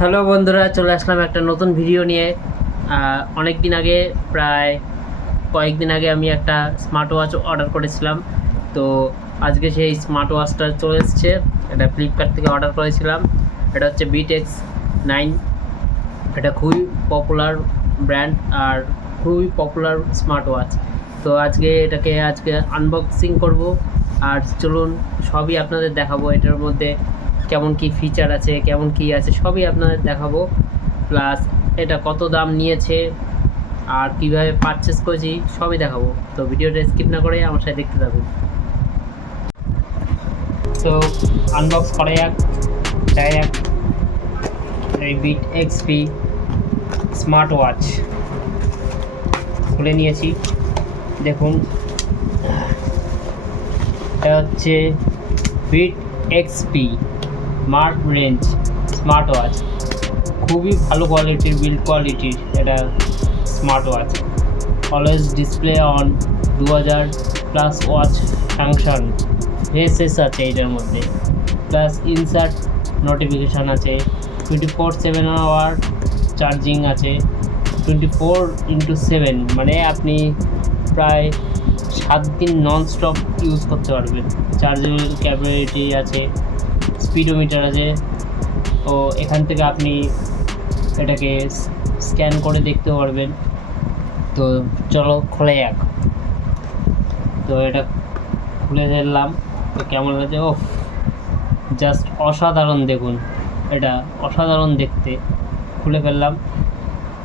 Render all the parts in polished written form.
Hello বন্ধুরা, চলে আসলাম একটা নতুন ভিডিও নিয়ে। অনেক দিন আগে, প্রায় কয়েকদিন আগে আমি একটা স্মার্ট ওয়াচ অর্ডার করেছিলাম। তো আজকে সেই স্মার্ট ওয়াচটা চলে এসছে। এটা ফ্লিপকার্ট থেকে অর্ডার করেছিলাম। এটা হচ্ছে বিটেক্স 9। এটা খুবই পপুলার ব্র্যান্ড আর খুবই পপুলার স্মার্ট ওয়াচ। তো আজকে আনবক্সিং করব। আর চলুন সবই আপনাদের দেখাবো। এটার মধ্যে কেমন কি ফিচার আছে, কেমন কি আছে, সবই আপনাদের দেখাবো। প্লাস এটা কত দাম নিয়েছে আর কিভাবে পারচেস করেছি সবই দেখাবো। তো ভিডিওটা স্কিপ না করে আমার সাথে দেখতে থাকুন। তো আনবক্স করা যাক ডাইরেক্ট। এই বিট এক্সপি স্মার্ট ওয়াচ খুলে নিয়েছি। দেখুন, এটা হচ্ছে beat XP smart range smart watch. খুবই ভালো কোয়ালিটির, বিল্ড কোয়ালিটির এটা smart watch. Always display on 2000+ watch function এসএস আছে এটার মধ্যে। প্লাস ইনসার্ট নোটিফিকেশান আছে। 24/7 আওয়ার চার্জিং আছে। 24/7 মানে আপনি প্রায় 7 দিন ননস্টপ ইউজ করতে পারবেন। চার্জেবল ক্যাপাবিলিটি আছে, স্পিডোমিটার আছে। তো এখান থেকে আপনি এটাকে স্ক্যান করে দেখতে পারবেন। তো চলো খোলা যাক। তো এটা খুলে ফেললাম। তো কেমন লাগছে? ও জাস্ট অসাধারণ! দেখুন, এটা অসাধারণ দেখতে। খুলে ফেললাম।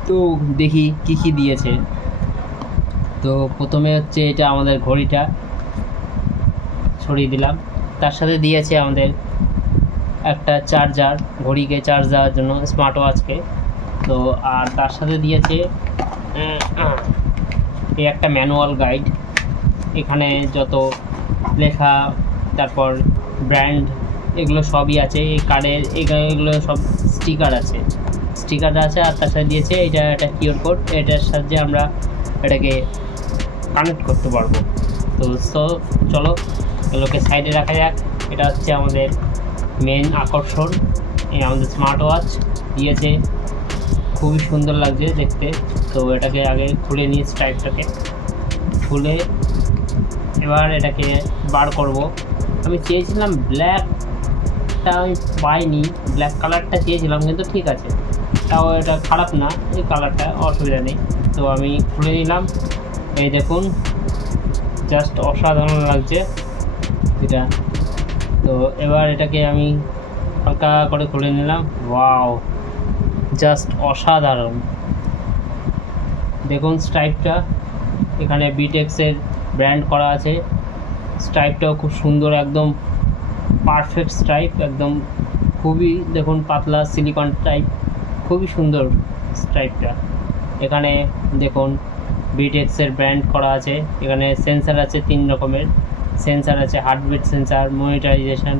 তো দেখি কী কী দিয়েছে। তো প্রথমে হচ্ছে এটা আমাদের ঘড়িটা সরিয়ে দিলাম। তার সাথে দিয়েছে আমাদের একটা চার্জার, ঘড়িকে চার্জ দেওয়ার জন্য, স্মার্ট ওয়াচকে। তো আর তার সাথে দিয়েছে এই একটা ম্যানুয়াল গাইড। এখানে যত লেখা, তারপর ব্র্যান্ড, এগুলো সবই আছে। এই কার্ডের এগুলো সব স্টিকার আছে। আর তার সাথে দিয়েছে এটা একটা কিউআর কোড। এটার সাহায্যে আমরা এটাকে কানেক্ট করতে পারবো। তো চলো এগুলোকে সাইডে রাখা যাক। এটা হচ্ছে আমাদের মেন আকর্ষণ। এই আমাদের স্মার্ট ওয়াচ দিয়েছে, খুবই সুন্দর লাগছে দেখতে। তো এটাকে আগে খুলে নিই, স্ট্রাইপটাকে খুলে এবার এটাকে বার করব। আমি চেয়েছিলাম ব্ল্যাকটা, আমি পাইনি। ব্ল্যাক কালারটা চেয়েছিলাম, কিন্তু ঠিক আছে, তাও এটা খারাপ না, এই কালারটা অসুবিধা নেই। তো আমি খুলে নিলাম। এই দেখুন, জাস্ট অসাধারণ লাগছে এটা। তো এবার এটাকে আমি হালকা করে খুলে নিলাম। ওয়াও, জাস্ট অসাধারণ! দেখুন স্ট্রাইপটা, এখানে বিটেক্সের ব্র্যান্ড করা আছে। স্ট্রাইপটাও খুব সুন্দর, একদম পারফেক্ট স্ট্রাইপ, একদম খুবই দেখুন পাতলা সিলিকন টাইপ, খুবই সুন্দর স্ট্রাইপটা। এখানে দেখুন বিটেক্সের ব্র্যান্ড করা আছে। এখানে সেন্সার আছে, 3 রকমের সেন্সার আছে। হার্টবিট সেন্সার, মনিটারাইজেশন,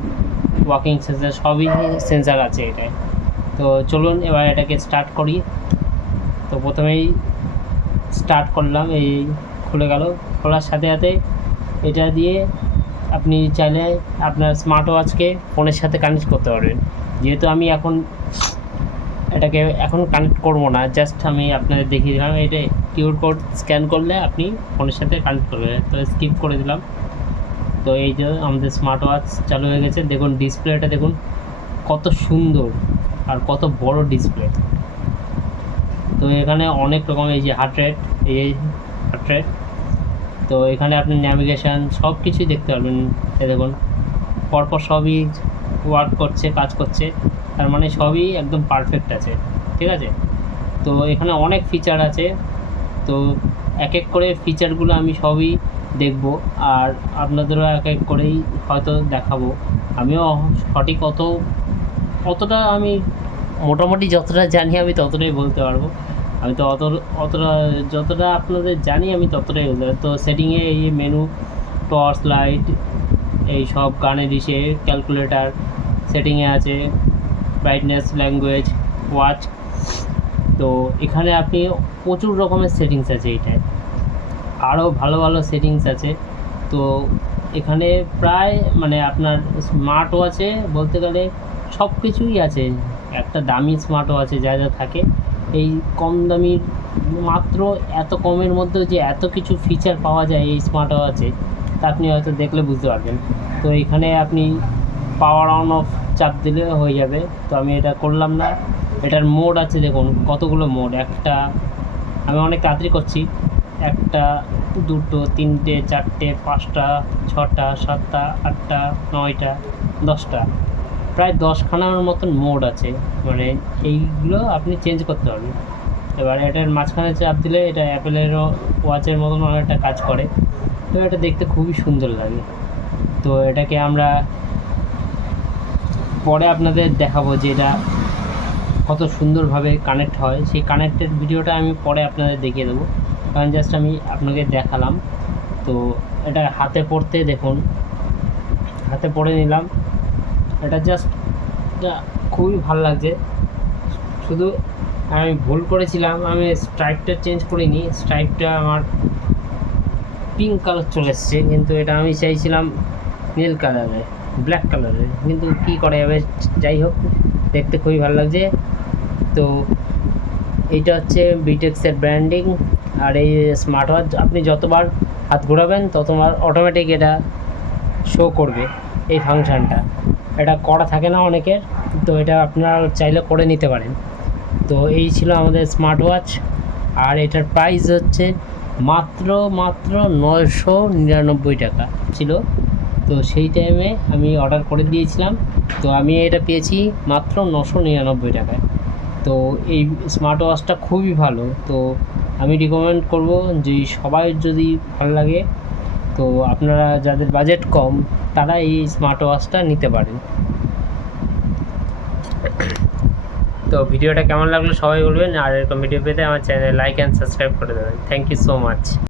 ওয়াকিং সেন্সার, সবই সেন্সার আছে এটায়। তো চলুন এবার এটাকে স্টার্ট করি। তো প্রথমেই স্টার্ট করলাম, এই খুলে গেল। খোলার সাথে সাথে এটা দিয়ে আপনি চাইলে আপনার স্মার্ট ওয়াচকে ফোনের সাথে কানেক্ট করতে পারবেন। যেহেতু আমি এটাকে এখন কানেক্ট করবো না, জাস্ট আমি আপনাদের দেখিয়ে দিলাম। এটা কিউআর কোড স্ক্যান করলে আপনি ফোনের সাথে কানেক্ট করবেন। তো স্কিপ করে দিলাম। তো এই যে আমাদের স্মার্ট ওয়াচ চালু হয়ে গেছে। দেখুন ডিসপ্লেটা দেখুন কত সুন্দর আর কত বড় ডিসপ্লে। তো এখানে অনেক রকম, এই যে হার্ট রেট, তো এখানে আপনি ন্যাভিগেশান সব কিছুই দেখতে পারবেন। এই দেখুন পরপর সবই ওয়ার্ক করছে, কাজ করছে, তার মানে সবই একদম পারফেক্ট আছে, ঠিক আছে। তো এখানে অনেক ফিচার আছে। তো এক এক করে ফিচারগুলো আমি সবই দেখব, আর আপনাদেরও এক এক করেই হয়তো দেখাবো। আমিও সঠিক অতটা আমি মোটামুটি যতটা জানি আমি ততটাই বলতে পারবো। আমি তো অতটা যতটা আপনাদের জানি আমি ততটাই বলতে পারবো। তো সেটিংয়ে এই মেনু, টর্চ লাইট, এই সব গানের ইসে, ক্যালকুলেটার সেটিংয়ে আছে, ব্রাইটনেস, ল্যাঙ্গুয়েজ, ওয়াচ। তো এখানে আপনি প্রচুর রকমের সেটিংস আছে এইটায়, আরও ভালো ভালো সেটিংস আছে। তো এখানে প্রায় মানে আপনার স্মার্ট ওয়াচে বলতে গেলে সব কিছুই আছে একটা দামি স্মার্ট ওয়াচে যা যা থাকে এই কম দামির মাত্র এত কমের মধ্যে যে এত কিছু ফিচার পাওয়া যায় এই স্মার্ট ওয়াচে, তা আপনি হয়তো দেখলে বুঝতে পারবেন। তো এখানে আপনি পাওয়ার অন অফ চাপ দিলে হয়ে যাবে, তো আমি এটা করলাম না। এটার মোড আছে, দেখুন কতগুলো মোড। একটা, আমি অনেক তাড়াতাড়ি করছি, একটা, দুটো, তিনটে, চারটে, পাঁচটা, ছটা, সাতটা, আটটা, নয়টা, 10টা, প্রায় 10খানার মতন মোড আছে। মানে এইগুলো আপনি চেঞ্জ করতে পারবেন। এবার এটার মাঝখানে চাপ দিলে এটা অ্যাপেলেরও ওয়াচের মতন অনেকটা কাজ করে। তো এটা দেখতে খুবই সুন্দর লাগে। তো এটাকে আমরা পরে আপনাদের দেখাবো যে এটা কত সুন্দরভাবে কানেক্ট হয়। সেই কানেক্টের ভিডিওটা আমি পরে আপনাদের দেখিয়ে দেবো, কারণ জাস্ট আমি আপনাকে দেখালাম। তো এটা হাতে পড়তে দেখুন, হাতে পড়ে নিলাম। এটা জাস্ট খুবই ভালো লাগছে। শুধু আমি ভুল করেছিলাম, আমি স্ট্রাইপটা চেঞ্জ করিনি, স্ট্রাইপটা আমার পিঙ্ক কালার চলে এসছে, কিন্তু এটা আমি চাইছিলাম নীল কালারে, ব্ল্যাক কালারের, কিন্তু কী করা যাবে। যাই হোক, দেখতে খুবই ভালো লাগছে। তো এইটা হচ্ছে বিটেক্সের ব্র্যান্ডিং। আর এই স্মার্ট ওয়াচ আপনি যতবার হাত ঘোরাবেন ততবার অটোমেটিক এটা শো করবে এই ফাংশানটা। এটা করা থাকে না অনেকের, তো এটা আপনারা চাইলে করে নিতে পারেন। তো এই ছিল আমাদের স্মার্ট ওয়াচ, আর এটার প্রাইস হচ্ছে মাত্র 999 টাকা ছিল। তো সেই টাইমে আমি অর্ডার করে দিয়েছিলাম, তো আমি এটা পেয়েছি মাত্র 999 টাকায়। তো এই স্মার্ট ওয়াচটা খুবই ভালো। তো আমি রিকমেন্ড করব যে সবাই যদি ভালো লাগে, তো আপনারা যাদের বাজেট কম তারা এই স্মার্ট ওয়াচটা নিতে পারেন। তো ভিডিওটা কেমন লাগলো সবাই বলবেন, আর এরকম ভিডিও পেতে আমার চ্যানেল লাইক অ্যান্ড সাবস্ক্রাইব করে দেবেন। Thank you so much.